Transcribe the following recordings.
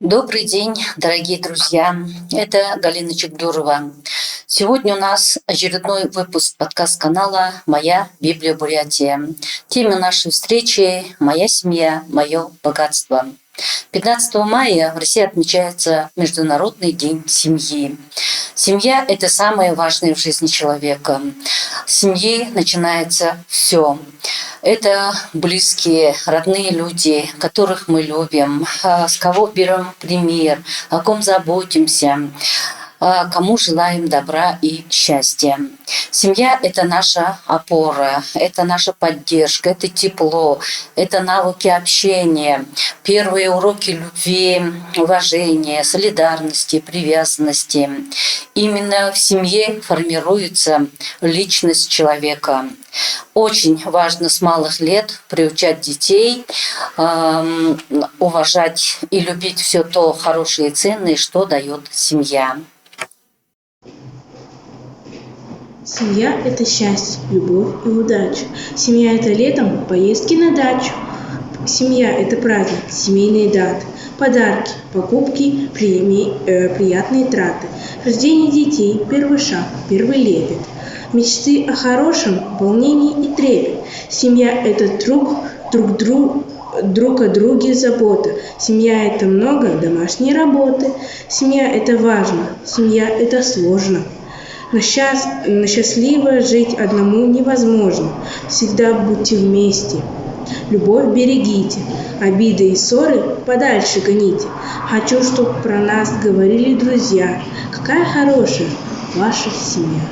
Добрый день, дорогие друзья. Это Галина Чекдурова. Сегодня у нас очередной выпуск подкаст-канала «Моя Библия Бурятия». Тема нашей встречи «Моя семья, мое богатство». 15 мая в России отмечается Международный день семьи. Семья – это самое важное в жизни человека. С семьи начинается все. Это близкие, родные люди, которых мы любим, с кого берем пример, о ком заботимся, кому желаем добра и счастья. Семья – это наша опора, это наша поддержка, это тепло, это навыки общения, первые уроки любви, уважения, солидарности, привязанности. Именно в семье формируется личность человека. Очень важно с малых лет приучать детей, уважать и любить все то хорошее и ценное, что дает семья. Семья – это счастье, любовь и удача. Семья – это летом поездки на дачу. Семья – это праздник, семейные даты, подарки, покупки, приятные траты. Рождение детей, первый шаг, первый лепет. Мечты о хорошем, волнение и трепет. Семья – это друг о друге забота. Семья – это много домашней работы. Семья – это важно, семья – это сложно. Но счастливо жить одному невозможно. Всегда будьте вместе. Любовь берегите, обиды и ссоры подальше гоните. Хочу, чтобы про нас говорили друзья. Какая хорошая ваша семья.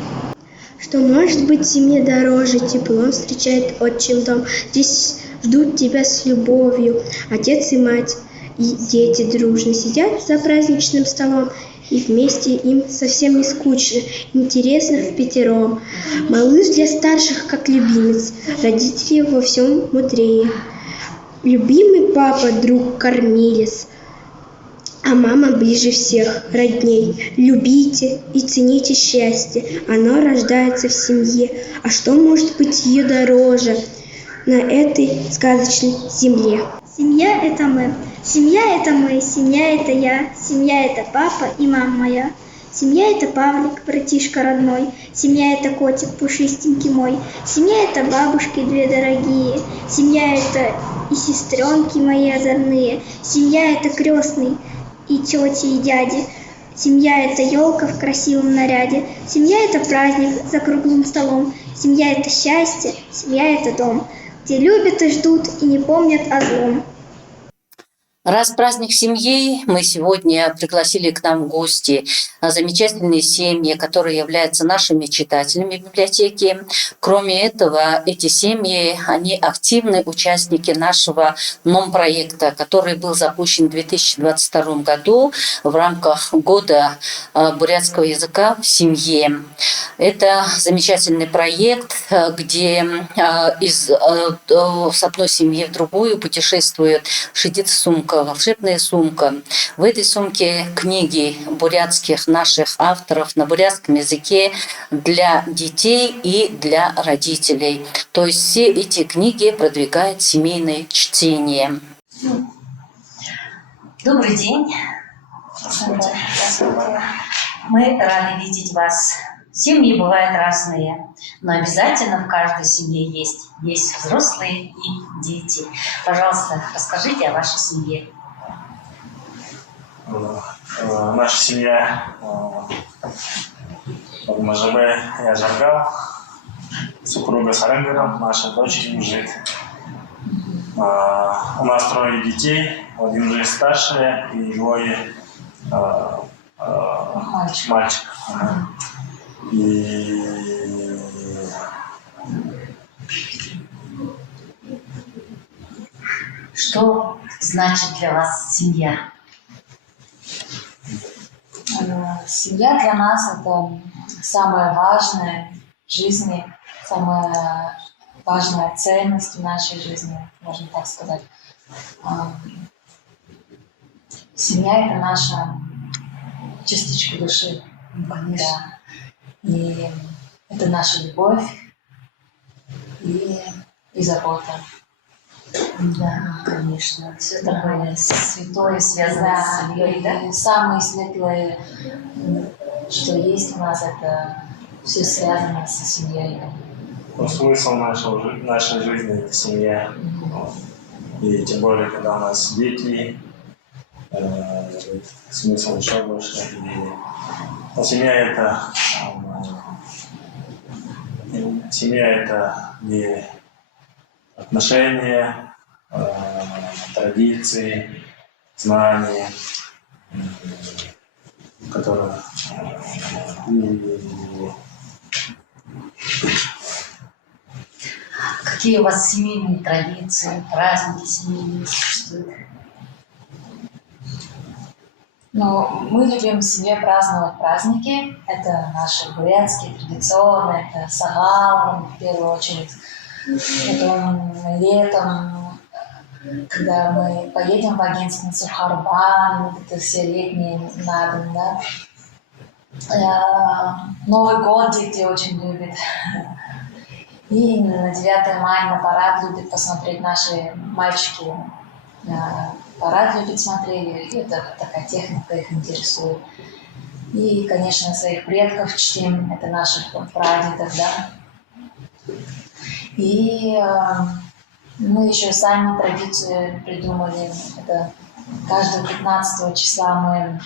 Что может быть семье дороже, теплом встречает отчим дом. Здесь ждут тебя с любовью, отец и мать, и дети дружно сидят за праздничным столом. И вместе им совсем не скучно, интересно впятером. Малыш для старших как любимец, родители во всем мудрее. Любимый папа, друг, кормилец, а мама ближе всех, родней. Любите и цените счастье, оно рождается в семье. А что может быть ее дороже на этой сказочной земле? Семья – это мы, семья – это мы, семья – это я, семья – это папа и мама моя. Семья – это Павлик, братишка родной, семья – это котик пушистенький мой, семья – это бабушки две дорогие, семья – это и сестренки мои озорные, семья – это крестный и тети и дяди, семья – это елка в красивом наряде, семья – это праздник за круглым столом, семья – это счастье, семья – это дом, где любят и ждут и не помнят о злом. Раз праздник семьи, мы сегодня пригласили к нам в гости замечательные семьи, которые являются нашими читателями библиотеки. Кроме этого, эти семьи, они активные участники нашего НОМ-проекта, который был запущен в 2022 году в рамках года бурятского языка в семье. Это замечательный проект, где с одной семьи в другую путешествует шидит-сумка, волшебная сумка. В этой сумке книги бурятских наших авторов на бурятском языке для детей и для родителей. То есть все эти книги продвигают семейное чтение. Добрый день. Мы рады видеть вас. Семьи бывают разные, но обязательно в каждой семье есть взрослые и дети. Пожалуйста, расскажите о вашей семье. Наша семья Мажабе и Ажаргал, супруга Сарангара, наша дочь Южит. У нас трое детей, один уже старший и двое мальчиков. И что значит для вас семья? Семья для нас – это самое важное в жизни, самая важная ценность в нашей жизни, можно так сказать. Семья – это наша частичка души. Да. И это наша любовь и забота. Да, конечно. Все такое святое связано с Да, семьей, да? и самые светлые, что есть у нас, это все связано со семьей. Ну, смысл нашей жизни – это семья. И тем более, когда у нас дети, смысл еще больше. Но семья это не отношения, традиции, знания, которые Какие у вас семейные традиции, праздники семейные существуют? Но мы любим в семье праздновать праздники. Это наши бурятские, традиционные, это сагал, в первую очередь. Потом летом, когда мы поедем в Агинск на Сухарбан, это все летние на дом, да. Новый год дети очень любят. И на 9 мая на парад любят посмотреть наши мальчики. Парад любят смотреть, и это такая техника их интересует. И, конечно, своих предков чтим, это наших прадедов, да. И мы еще сами традицию придумали. Это каждого 15 числа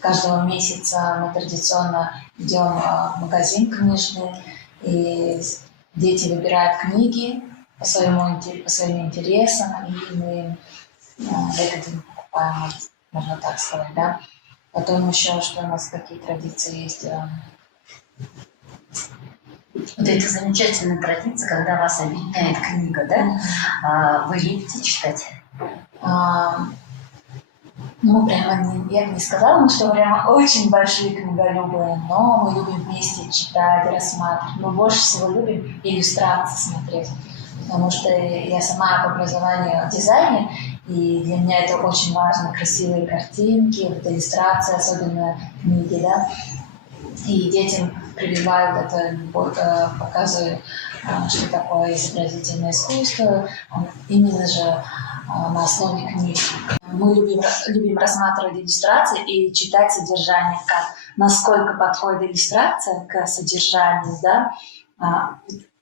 каждого месяца мы традиционно идем в магазин книжный, и дети выбирают книги по своим интересам, и мы в этот день покупаем, можно так сказать, да. Потом еще, что у нас какие традиции есть. Вот эти замечательные традиции, когда вас объединяет книга, да? Вы любите читать? Ну, прямо я бы не сказала, что прямо очень большие книголюбы, но мы любим вместе читать, рассматривать. Мы больше всего любим иллюстрации смотреть, потому что я сама по образованию дизайнер, и для меня это очень важно, красивые картинки, вот иллюстрации, особенно книги, да. И детям прививаю это, показываю, что такое изобразительное искусство, именно же на основе книг. Мы любим рассматривать иллюстрации и читать содержание, насколько подходит иллюстрация к содержанию, да.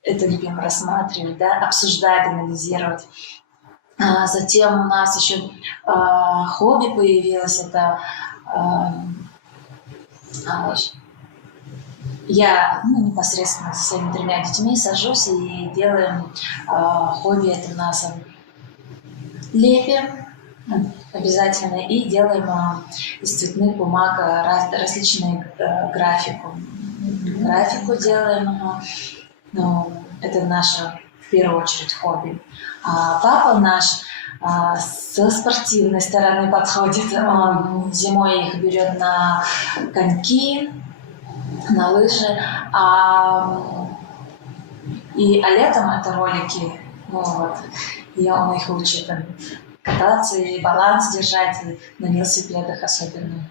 Это любим рассматривать, да, обсуждать, анализировать. Затем у нас еще хобби появилось, это я непосредственно со своими 3 детьми сажусь и делаем хобби, это у нас лепим обязательно и делаем из цветных бумаг различные графику. Графику делаем, это наше в первую очередь хобби. Папа наш со спортивной стороны подходит. Он зимой их берет на коньки, на лыжи, а летом это ролики. И он их учит кататься и баланс держать на велосипедах особенно.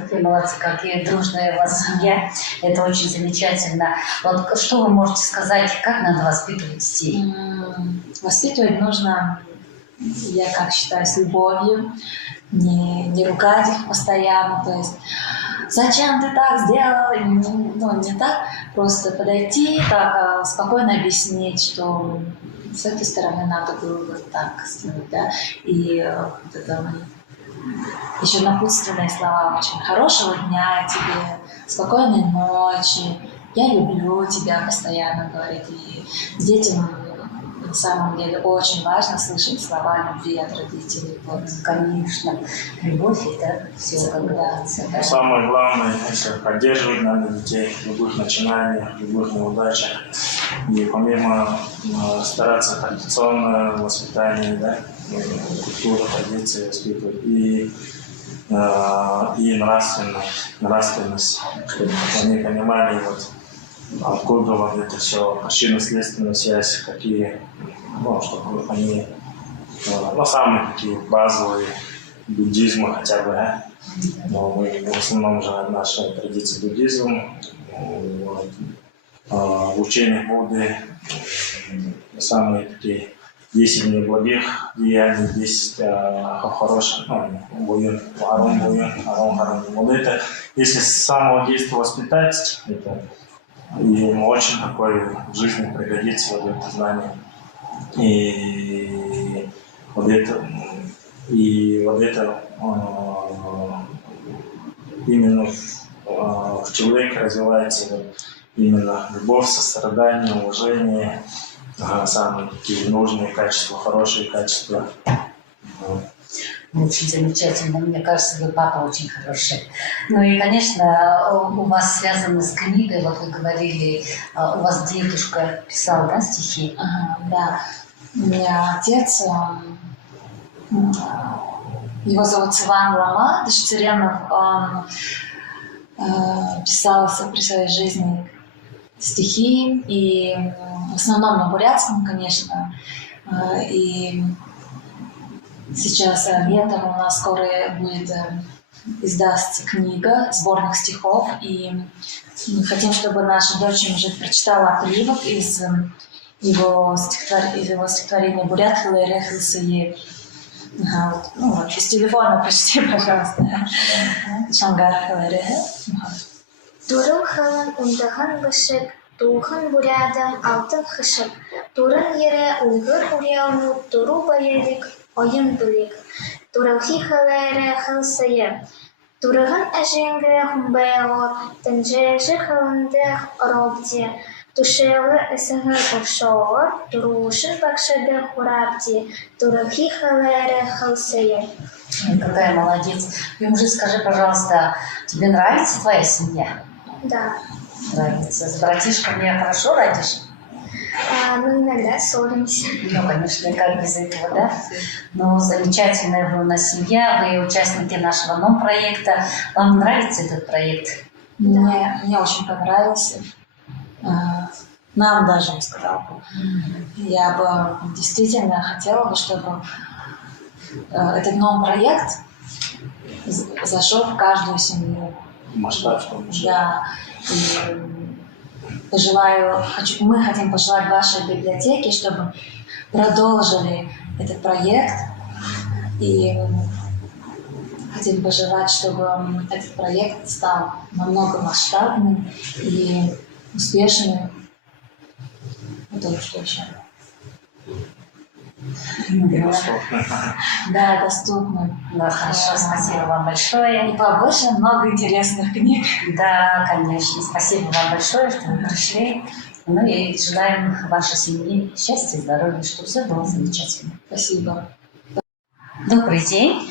Какие молодцы, какие дружные у вас семья. Это очень замечательно. Вот что вы можете сказать, как надо воспитывать детей? Воспитывать нужно, я как считаю, с любовью, не ругать их постоянно, то есть зачем ты так сделал, не так, просто подойти, так спокойно объяснить, что с этой стороны надо было вот так сделать, да, и вот это еще напутственные слова очень. Хорошего дня тебе, спокойной ночи, я люблю тебя постоянно говорить. И детям на самом деле очень важно слышать слова любви от родителей. Вот, конечно, любовь – это все, как говорится. Да? Самое главное – это поддерживать надо детей в любых начинаниях, в любых неудачах. И помимо стараться традиционное воспитание, да, культуру, традиции воспитывать, и нравственность, чтобы они понимали, откуда это все, причинно-следственная связь, какие, чтобы они, самые такие базовые буддизма хотя бы, но мы в основном же наша традиция буддизм, учение Будды, самые такие 10 неблагих деяний, 10 хороших, буин, арон. Вот это, если с самого детства воспитать, это ему очень такое в жизни пригодится вот это знание. И вот это именно в человеке развивается именно любовь, сострадание, уважение, самые такие нужные качества, хорошие качества. Очень замечательно. Мне кажется, вы папа очень хороший. Ну и, конечно, у вас связано с книгой, вот вы говорили, у вас дедушка писал, да, стихи? Да. У меня отец, его зовут Иван Лама Дашцеренов, он писал при своей жизни стихи, и в основном на бурятском, конечно. И сейчас летом у нас скоро будет издастся книга сборных стихов, и мы хотим, чтобы наша дочь уже прочитала отрывок из его стихотворения «Бурят хилэре хилсые». Из телефона прочти, пожалуйста. Шангар хилэре. Турыл хылын ундаган бышык, тухан бурядам алтын хышык. Турын ере уйгыр уряуну туру байылык, ойын бүлік. Турылхи хылэре хылсые. Турыгын әжеңге хумбайлор, тінжежі хылындық оробде. Тушевы эсіңі ұшауыр, турушын бақшады хурабде. Турылхи хылэре хылсые. Какая молодец. И уже скажи, пожалуйста, тебе нравится твоя семья? Да. Нравится. С братишками хорошо радишь? Иногда ссоримся. Ну, конечно, как без этого, да? Ну, замечательная вы у нас семья, вы участники нашего НОМ-проекта. Вам нравится этот проект? Мне очень понравился. Нам даже, я сказала бы. Я бы действительно хотела бы, чтобы этот НОМ-проект зашел в каждую семью. Масштаб, что Да. И мы хотим пожелать вашей библиотеке, чтобы продолжили этот проект. И хотим пожелать, чтобы этот проект стал намного масштабным и успешным. Это что еще? Да, доступным. Да, хорошо, спасибо вам большое. И побольше много интересных книг. Да, конечно, спасибо вам большое, что вы пришли. Ну и желаем вашей семье счастья, здоровья, чтобы все было замечательно. Спасибо. Добрый день.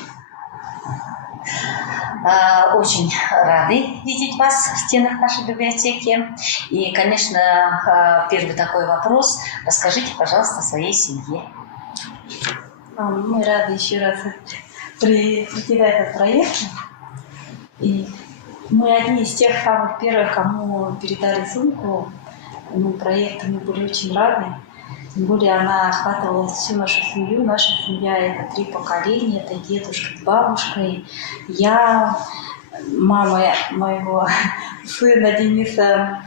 Очень рады видеть вас в стенах нашей библиотеки. И, конечно, первый такой вопрос. Расскажите, пожалуйста, о своей семье. Мы рады еще раз прийти в этот проект. И мы одни из тех самых первых, кому передали сумку. Проекту мы были очень рады. Тем более она охватывала всю нашу семью. Наша семья — это 3 поколения. Это дедушка с бабушкой, я, мама моего сына Дениса.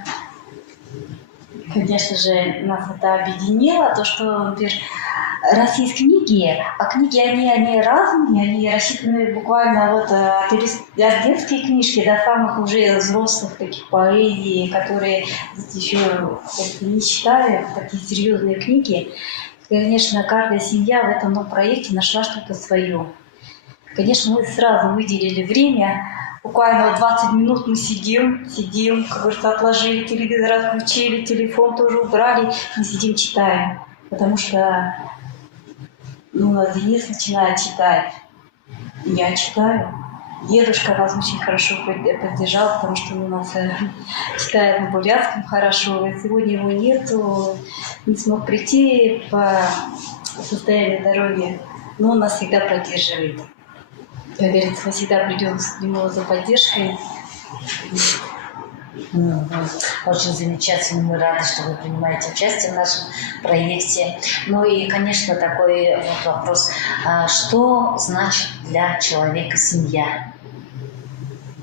Конечно же, нас это объединило, то, что, например, раз есть книги, а книги, они разные, они рассчитаны буквально вот от детские книжки до самых уже взрослых таких поэзий, которые еще не читали, такие серьезные книги. Конечно, каждая семья в этом новом проекте нашла что-то свое. Конечно, мы сразу выделили время. Буквально 20 минут мы сидим, как говорится, отложили телевизор, отключили, телефон тоже убрали, мы сидим, читаем. Потому что Денис начинает читать, я читаю. Дедушка нас очень хорошо поддержал, потому что он у нас читает на бурятском хорошо. И сегодня его нету, не смог прийти по состоянию здоровья, но он нас всегда поддерживает. Как говорится, мы всегда придем к нему за поддержкой. Очень замечательно, мы рады, что вы принимаете участие в нашем проекте. Ну и, конечно, такой вот вопрос. Что значит для человека семья?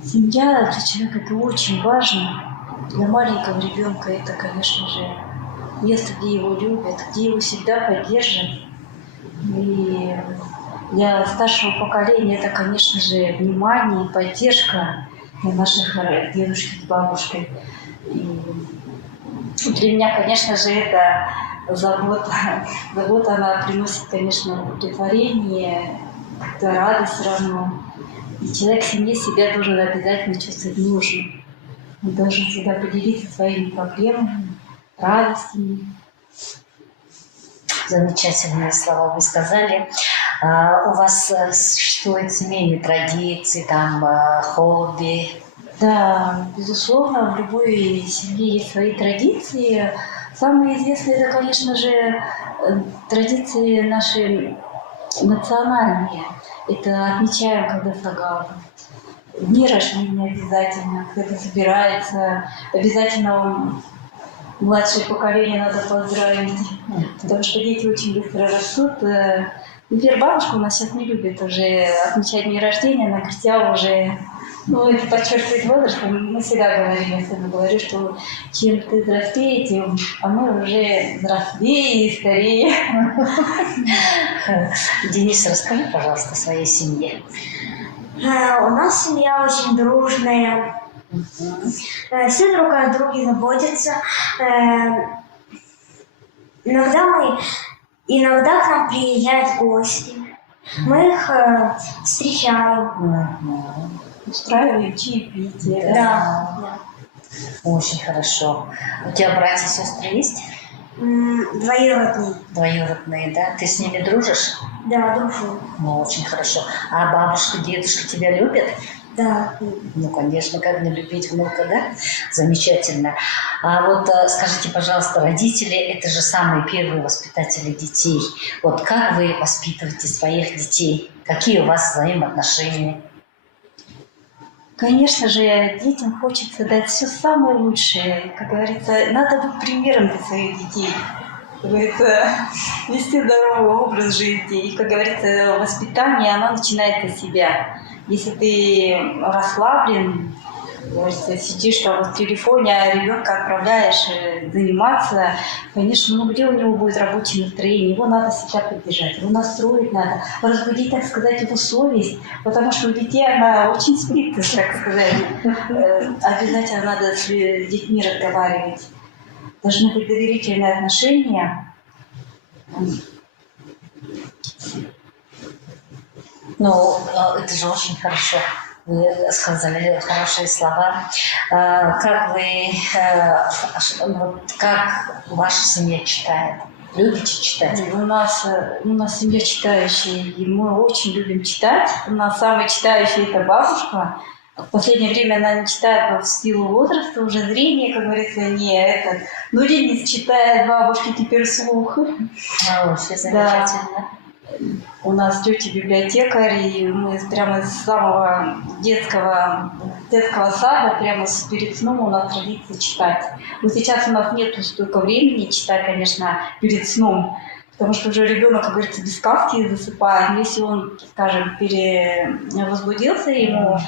Семья для человека — это очень важно. Для маленького ребенка это, конечно же, место, где его любят, где его всегда поддержат. И для старшего поколения это, конечно же, внимание, поддержка для наших дедушки с бабушкой. И для меня, конечно же, это забота. Забота, она приносит, конечно, удовлетворение, как-то радость равно. И человек в семье себя должен обязательно чувствовать нужным. Он должен всегда поделиться своими проблемами, радостями. Замечательные слова вы сказали. У вас существуют семейные традиции, там хобби? Да, безусловно, в любой семье есть свои традиции. Самые известные, это, конечно же, традиции наши национальные. Это отмечаем, когда сагал. Дни рождения обязательно, кто-то собирается. Обязательно младшее поколение надо поздравить, потому что дети очень быстро растут. Например, бабушка у нас сейчас не любит уже отмечать дни рождения, она хотя уже, это подчеркивает возраст. Мы всегда говорим, я всегда говорю, что чем ты взрослее, тем, а мы уже взрослее и старее. Денис, расскажи, пожалуйста, о своей семье. У нас семья очень дружная. Все друг о друге заботятся. Иногда к нам приезжают гости. Мы их встречаем. Устраиваем чаепитие. Да. Очень хорошо. У тебя братья и сестры есть? Двоюродные. Двоюродные, да? Ты с ними дружишь? Да, дружу. Ну, очень хорошо. А бабушка, дедушка тебя любят? Да. Ну, конечно, как не любить внука, да? Замечательно. А вот скажите, пожалуйста, родители – это же самые первые воспитатели детей. Вот как вы воспитываете своих детей? Какие у вас взаимоотношения? Конечно же, детям хочется дать все самое лучшее. Как говорится, надо быть примером для своих детей. Как говорится, вести здоровый образ жизни. И, как говорится, воспитание, оно начинается с себя. Если ты расслаблен, говорится, сидишь там в телефоне, а ребенка отправляешь заниматься, конечно, где у него будет рабочее настроение? Его надо всегда поддержать, его настроить надо, разбудить, так сказать, его совесть, потому что у детей она очень спит, так сказать. Обязательно надо с детьми разговаривать. Должны быть доверительные отношения. Ну, это же очень хорошо. Вы сказали хорошие слова. Как ваша семья читает? Любите читать? У нас семья читающая, и мы очень любим читать. У нас самая читающая – это бабушка. В последнее время она не читает в силу возраста, уже зрение, как говорится, Денис читает бабушке теперь вслух. Вообще замечательно. Да. У нас тетя библиотекарь, и мы прямо с самого детского сада, прямо перед сном у нас традиция читать. Но сейчас у нас нет столько времени читать, конечно, перед сном, потому что уже ребенок, как говорится, без сказки засыпает. Если он, скажем, возбудился, ему,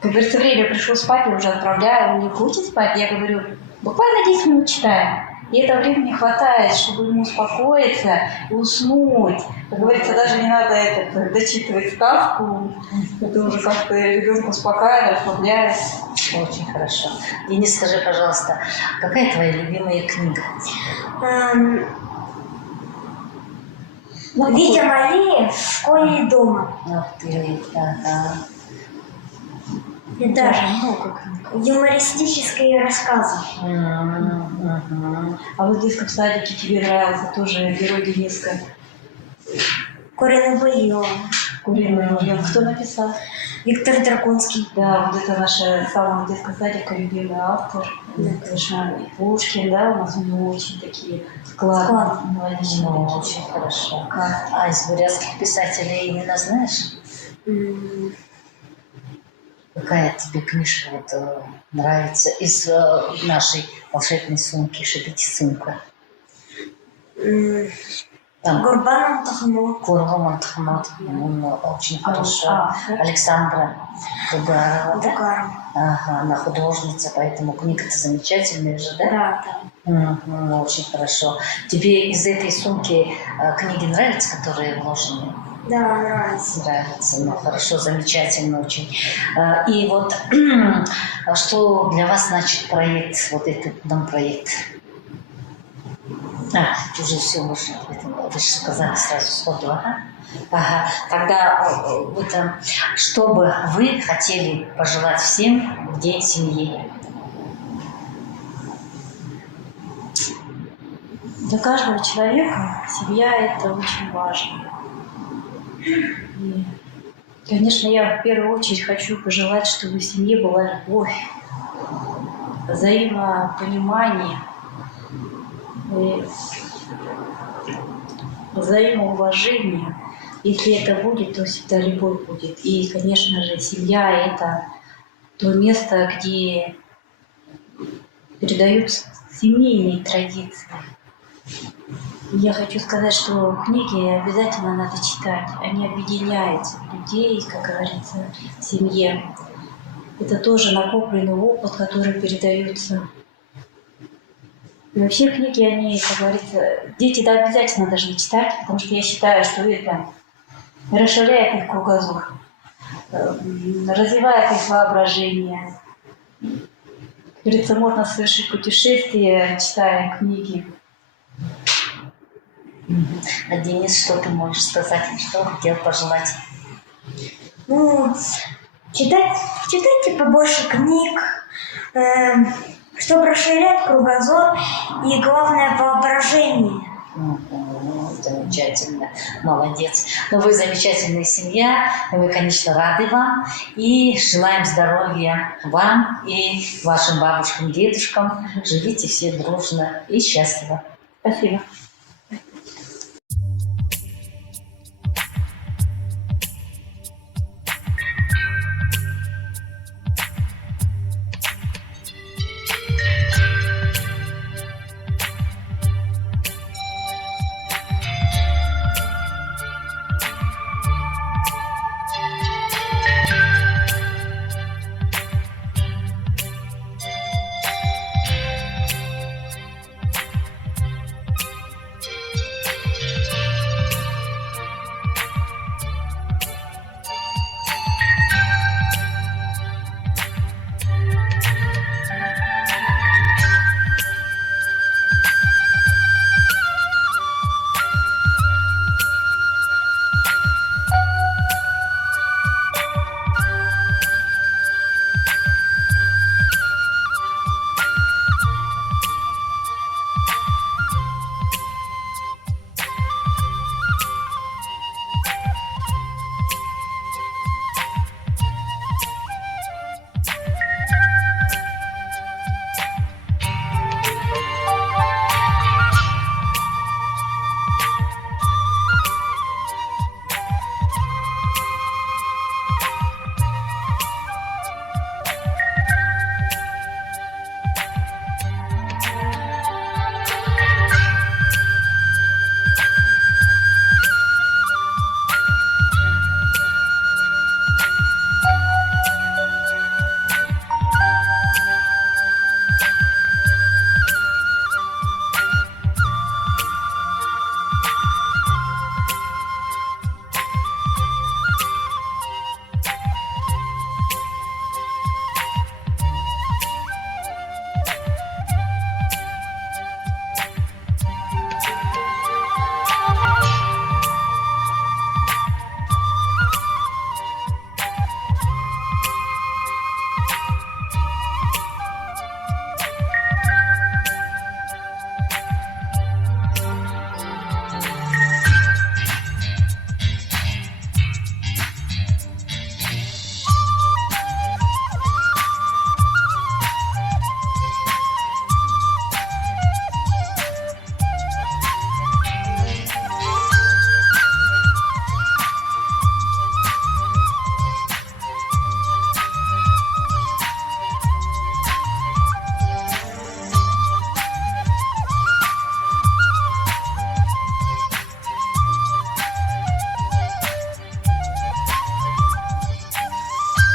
как говорится, время пришло спать, я уже отправляю, он не хочет спать, я говорю, буквально 10 минут читаем. И этого времени хватает, чтобы ему успокоиться и уснуть. Как говорится, даже не надо дочитывать сказку. Это уже как-то ребенка успокаивает, расслабляет. Очень хорошо. Денис, скажи, пожалуйста, какая твоя любимая книга? Витя Мария в школе и дома. Ах ты, ага. Это юмористические рассказы. А вот в детском садике тебе нравился тоже герой Дениска? Куриный бульон. Куриный бульон. Кто написал? Виктор Драконский. Да, вот это наша самого детского садика любимый автор. Конечно, и Пушкин, да, у нас у него очень такие вклады. Очень хорошо. А из бурятских писателей имена знаешь? Какая тебе книжка нравится из нашей волшебной сумки «Шибите сынка»? Там Гурбан Мутахмуд. Курбан Тахмат, очень хорошо. Александра Дугарова, да? Дугарова. Ага, она художница, поэтому книга-то замечательная же, да? Да, да. Мгм, очень хорошо. Тебе из этой сумки книги нравятся, которые вложены? Да, нравится. Нравится, ну хорошо, замечательно очень. И вот что для вас значит проект, вот этот дом-проект? Уже все, вы же сказали сразу сходу, ага. Ага. Тогда что бы вы хотели пожелать всем в День семьи? Для каждого человека семья – это очень важно. И, конечно, я в первую очередь хочу пожелать, чтобы в семье была любовь, взаимопонимание, и взаимоуважение. Если это будет, то всегда любовь будет. И, конечно же, семья – это то место, где передаются семейные традиции. И я хочу сказать, что книги обязательно надо читать. Они объединяют людей, как говорится, в семье. Это тоже накопленный опыт, который передается. И вообще книги, они, как говорится, дети да обязательно должны читать, потому что я считаю, что это расширяет их кругозор, развивает их воображение. Как говорится, можно совершить путешествие, читая книги. А Денис, что ты можешь сказать? Что хотел пожелать? Ну, читайте побольше книг, чтобы расширять кругозор и, главное, воображение. Замечательно, молодец. Ну, вы замечательная семья, и мы, конечно, рады вам и желаем здоровья вам и вашим бабушкам, дедушкам. Живите все дружно и счастливо. Спасибо.